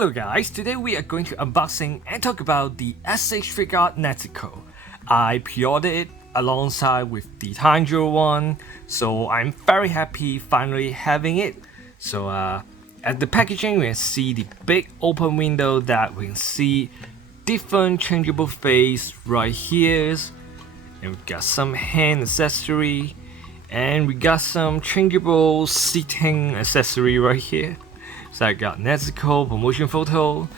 Hello guys, today we are going to unboxing and talk about the S.H.Figuarts Nezuko. I pre-ordered it alongside with the Tanjiro one, so I'm very happy finally having it. So at the packaging we can see the big open window that we can see different changeable face right here, and we got some hand accessory, and we got some changeable seating accessory right here. So I got Nezuko promotion photo,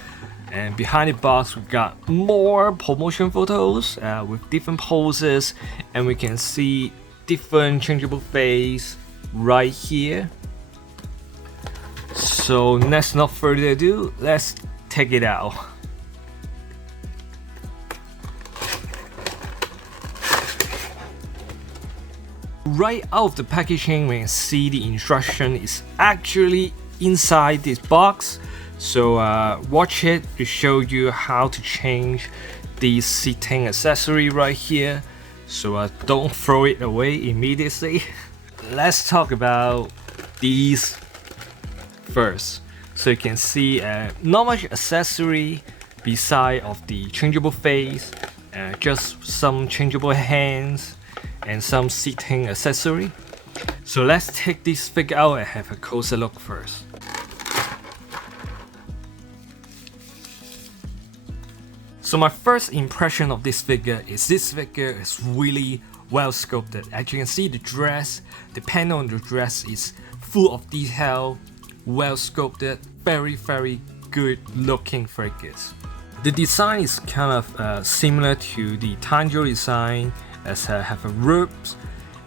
and behind the box we got more promotion photos with different poses, and we can see different changeable face right here. So let's not further ado, let's take it out. Right out of the packaging we can see the instruction is actually inside this box, so watch it to show you how to change the seating accessory right here, so don't throw it away immediately. Let's talk about these first. So you can see not much accessory beside of the changeable face, just some changeable hands and some seating accessory. So let's take this figure out and have a closer look first. So my first impression of this figure is really well sculpted. As you can see, the dress, the panel on the dress is full of detail, well sculpted, very good looking figures. The design is kind of similar to the Tanjiro design, as have a ribs,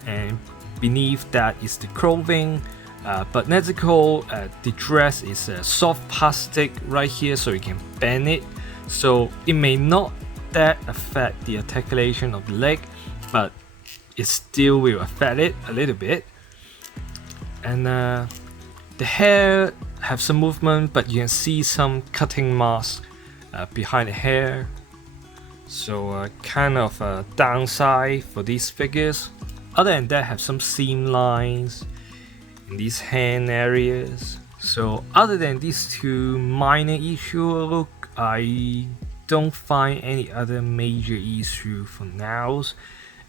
and beneath that is the clothing. But Nezuko, the dress is a soft plastic right here, so you can bend it. So it may not that affect the articulation of the leg, but it still will affect it a little bit. And the hair have some movement, but you can see some cutting marks behind the hair. So kind of a downside for these figures. Other than that, have some seam lines in these hand areas. So other than these two minor issues, I don't find any other major issue for now.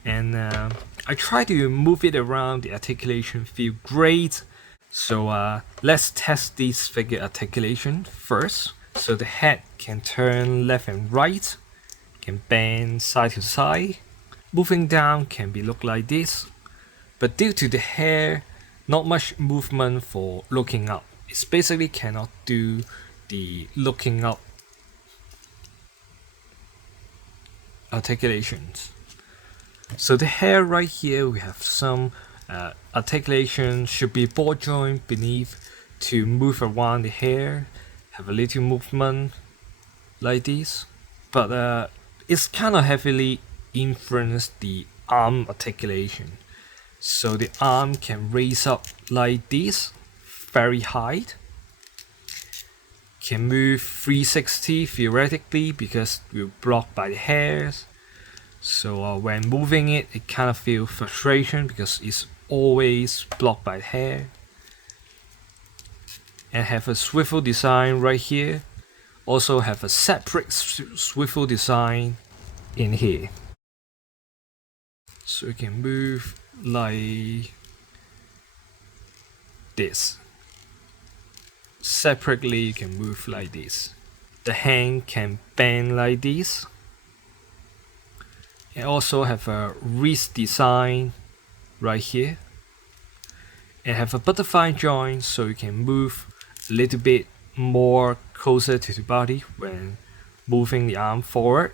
And I try to move it around, the articulation feel great. So let's test this figure articulation first. So the head can turn left and right, can bend side to side. Moving down can be look like this, but due to the hair, not much movement for looking up. It basically cannot do the looking up articulations. So the hair right here, we have some articulation, should be ball joint beneath to move around the hair, have a little movement like this, but it's kind of heavily influenced the arm articulation. So the arm can raise up like this, very high, can move 360 theoretically because we're blocked by the hairs. So when moving it, it kind of feels frustration because it's always blocked by the hair. And have a swivel design right here. Also have a separate swivel design in here. So you can move like this. Separately you can move like this. The hand can bend like this. And also have a wrist design right here. And have a butterfly joint, so you can move a little bit more closer to the body when moving the arm forward.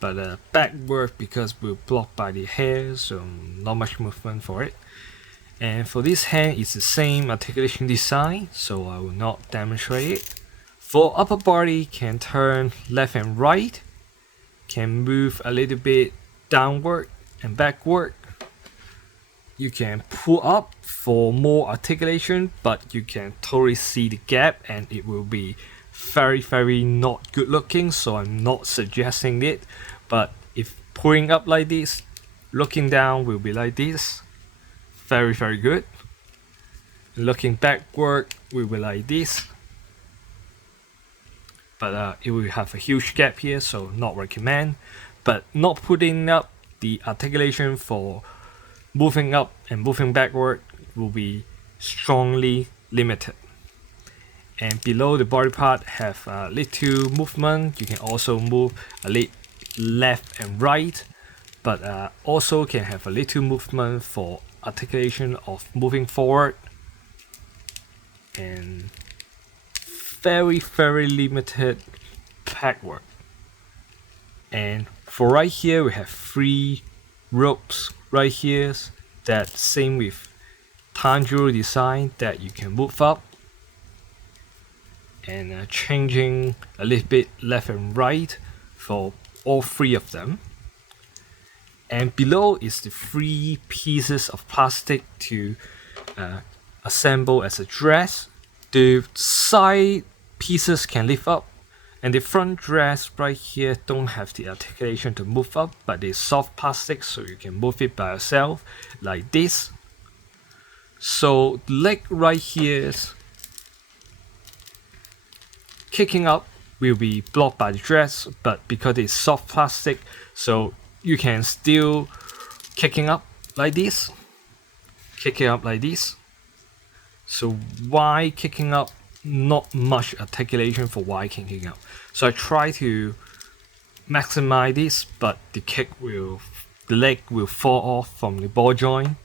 But backward because we're blocked by the hair, so not much movement for it. And for this hand, it's the same articulation design, so I will not demonstrate it. For upper body, can turn left and right, can move a little bit downward and backward. You can pull up for more articulation, but you can totally see the gap and it will be very not good looking, so I'm not suggesting it. But if pulling up like this, looking down will be like this, very good. Looking backward will be like this, but it will have a huge gap here, so not recommend. But not putting up the articulation for moving up and moving backward will be strongly limited. And below the body part have a little movement. You can also move a little left and right, but also can have a little movement for articulation of moving forward, and very limited backward. And for right here we have 3 ropes right here, that same with Tanjiro design, that you can move up and changing a little bit left and right for all 3 of them. And below is the 3 pieces of plastic to assemble as a dress. The side pieces can lift up, and the front dress right here don't have the articulation to move up, but it's soft plastic, so you can move it by yourself like this. So the leg right here is kicking up will be blocked by the dress, but because it's soft plastic, so you can still kicking up like this, So why kicking up? Not much articulation for why kicking up. So I try to maximize this, but the leg will fall off from the ball joint.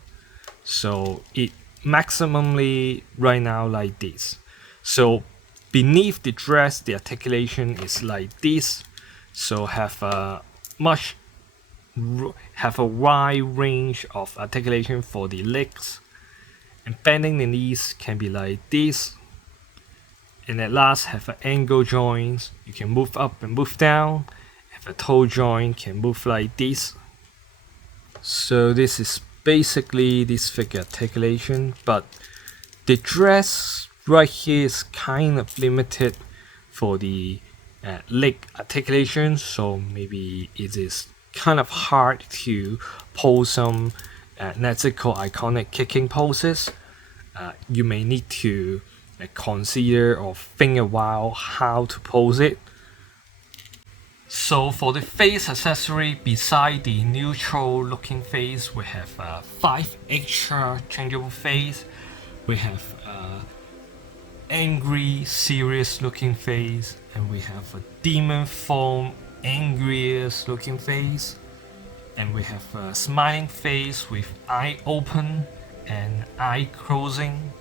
So it maximally right now like this. So beneath the dress, the articulation is like this. So have a wide range of articulation for the legs, and bending the knees can be like this. And at last have an ankle joints. You can move up and move down. Have a toe joint, can move like this. So this is basically this figure articulation, but the dress right here is kind of limited for the leg articulation, so maybe it is kind of hard to pose some Nezuko iconic kicking poses. You may need to consider or think a while how to pose it. So for the face accessory, beside the neutral looking face, we have 5 extra changeable face. We have angry, serious looking face, and we have a demon form, angriest looking face, and we have a smiling face with eye open and eye closing.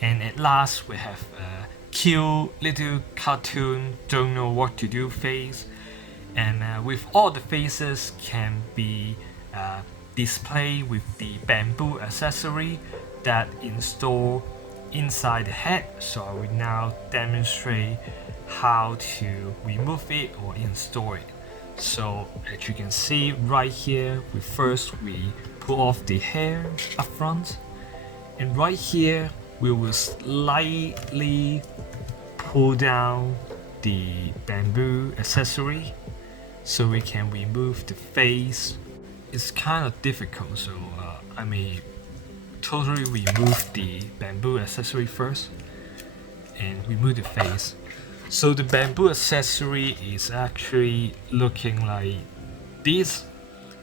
And at last we have a cute little cartoon, don't know what to do face. And with all the faces can be displayed with the bamboo accessory that install inside the head. So I will now demonstrate how to remove it or install it. So as you can see right here, we pull off the hair up front, and right here we will slightly pull down the bamboo accessory so we can remove the face. It's kind of difficult, so I may totally remove the bamboo accessory first and remove the face. So the bamboo accessory is actually looking like this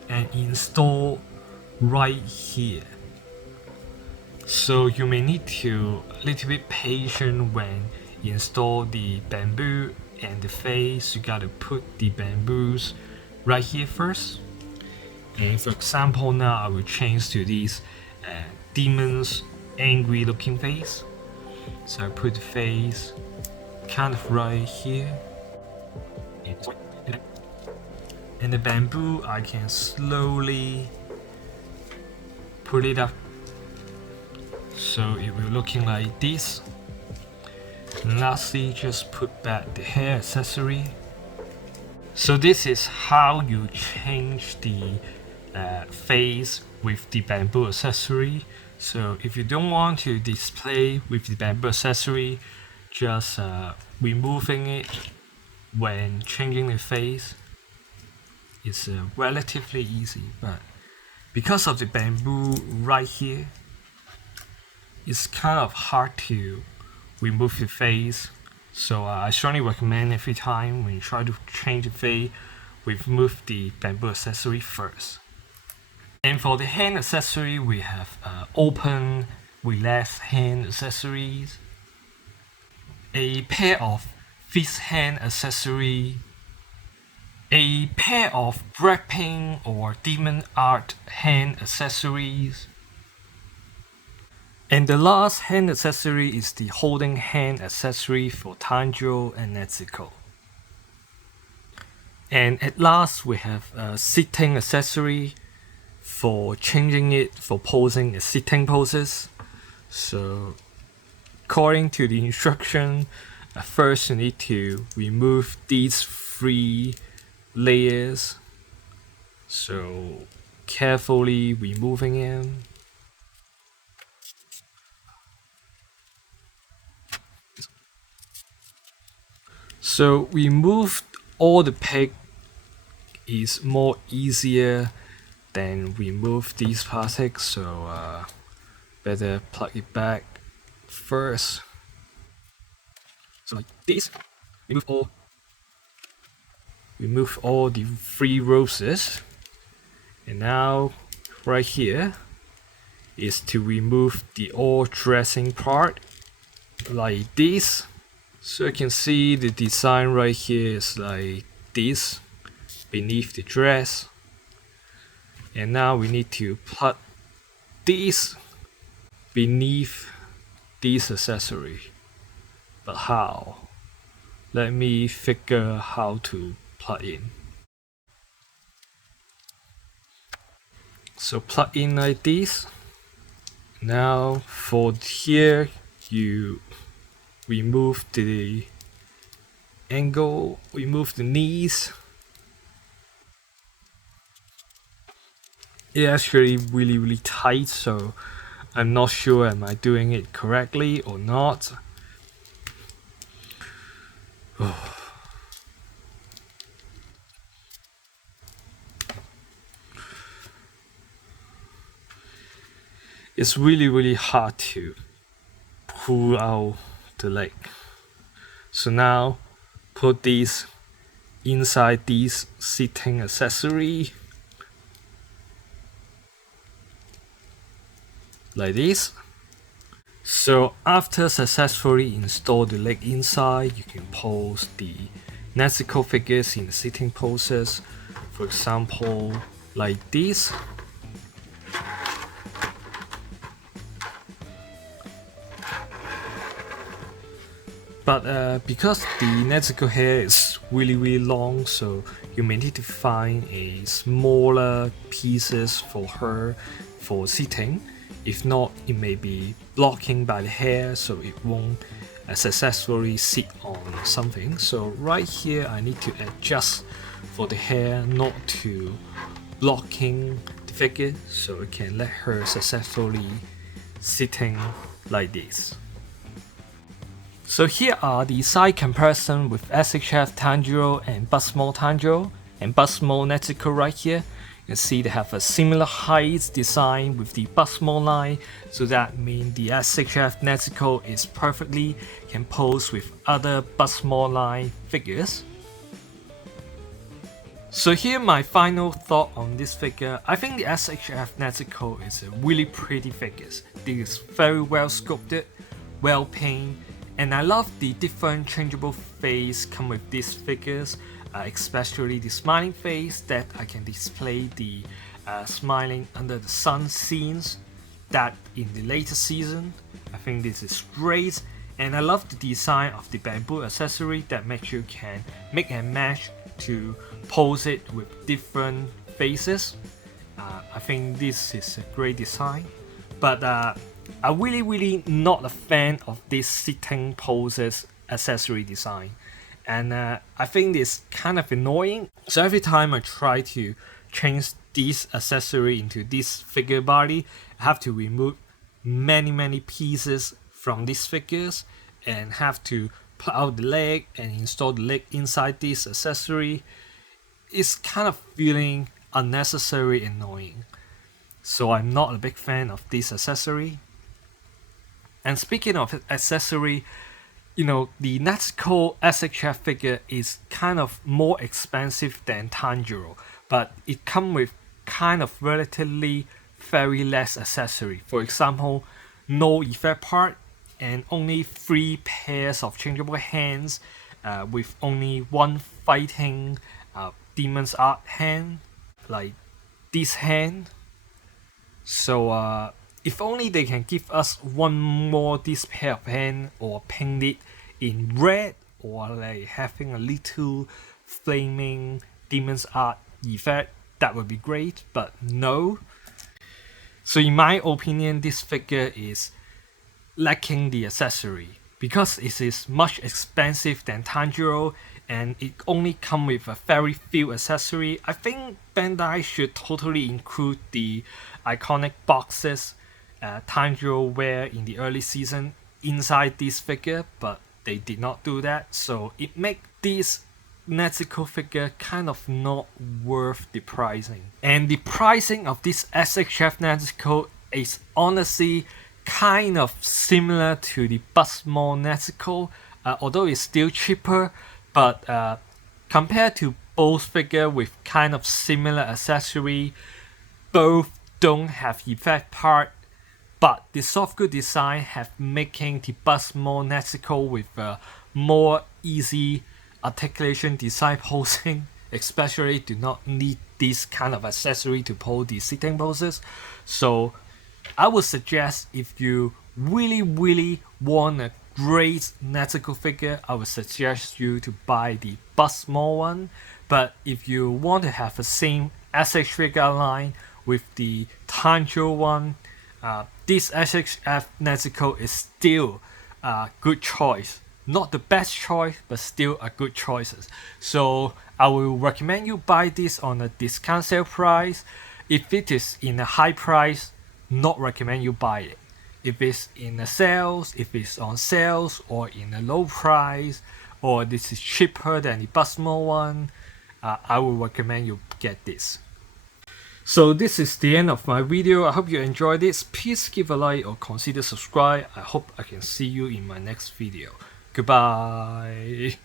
and install right here. So you may need to a little bit patient when you install the bamboo and the face. You gotta put the bamboos right here first. And for example, now I will change to these demons angry looking face. So I put the face kind of right here, and the bamboo I can slowly put it up so it will looking like this. And lastly, just put back the hair accessory. So this is how you change the face with the bamboo accessory. So if you don't want to display with the bamboo accessory, just removing it when changing the face is relatively easy. But because of the bamboo right here, it's kind of hard to remove the face. So I strongly recommend every time when you try to change the fade, we remove the bamboo accessory first. And for the hand accessory, we have open, relaxed hand accessories, a pair of fixed hand accessory, a pair of wrapping or demon art hand accessories, and the last hand accessory is the holding hand accessory for Tanjiro and Nezuko. And at last we have a sitting accessory for changing it for posing as sitting poses. So according to the instruction, first you need to remove these 3 layers. So carefully removing them. So remove all the peg is more easier than remove these plastics, so better plug it back first. So like this, remove all the 3 roses, and now right here is to remove the all dressing part like this. So you can see the design right here is like this beneath the dress, and now we need to plug this beneath this accessory. But how? Let me figure how to plug in. So plug in like this. Now for here, you remove the angle, remove the knees. It's actually really tight, so I'm not sure am I doing it correctly or not. It's really hard to pull out the leg. So now put these inside this sitting accessory like this. So after successfully install the leg inside, you can pose the Nezuko figures in sitting poses, for example like this. But because the Nezuko hair is really long, so you may need to find a smaller pieces for her for sitting. If not, it may be blocking by the hair, so it won't successfully sit on something. So right here I need to adjust for the hair not to blocking the figure, so I can let her successfully sitting like this. So here are the side comparison with SHF Tanjiro and Busmo Tanjiro and Busmo Nezuko right here. You can see they have a similar height design with the Busmo line, so that means the SHF Nezuko is perfectly can pose with other Busmo line figures. So here my final thought on this figure. I think the SHF Nezuko is a really pretty figure. It is very well sculpted, well painted, and I love the different changeable face come with these figures, especially the smiling face that I can display the smiling under the sun scenes that in the later season. I think this is great, and I love the design of the bamboo accessory that makes you can make and match to pose it with different faces. I think this is a great design, but I'm really not a fan of this sitting poses accessory design, and I think it's kind of annoying. So every time I try to change this accessory into this figure body, I have to remove many pieces from these figures and have to put out the leg and install the leg inside this accessory. It's kind of feeling unnecessary annoying, so I'm not a big fan of this accessory. And speaking of accessory, the Nezuko SHF figure is kind of more expensive than Tanjiro, but it comes with kind of relatively very less accessory. For example, no effect part and only 3 pairs of changeable hands, with only one fighting demon's art hand, like this hand. So if only they can give us one more this pair of hand, or paint it in red, or like having a little flaming demon's art effect, that would be great, but no. So in my opinion, this figure is lacking the accessory because it is much expensive than Tanjiro and it only comes with a very few accessory. I think Bandai should totally include the iconic boxes Tanjiro wear in the early season inside this figure, but they did not do that, so it makes this Nezuko figure kind of not worth the pricing. And the pricing of this SHF Nezuko is honestly kind of similar to the Buzzmore Nezuko, although it's still cheaper, but compared to both figures with kind of similar accessory, both don't have effect part, but the soft good design have making the Buzzmore Nezuko with a more easy articulation design posing, especially do not need this kind of accessory to pose the sitting poses. So I would suggest if you really want a great Nezuko figure, I would suggest you to buy the Buzzmore one. But if you want to have the same S.H.Figuarts line with the Tanjiro one, this SHF Nezuko is still a good choice. Not the best choice, but still a good choice. So I will recommend you buy this on a discount sale price. If it is in a high price, not recommend you buy it. If it's in a sales, if it's on sales, or in a low price, or this is cheaper than the Buzzmore one, I will recommend you get this. So this is the end of my video. I hope you enjoyed this. Please give a like or consider subscribe. I hope I can see you in my next video. Goodbye.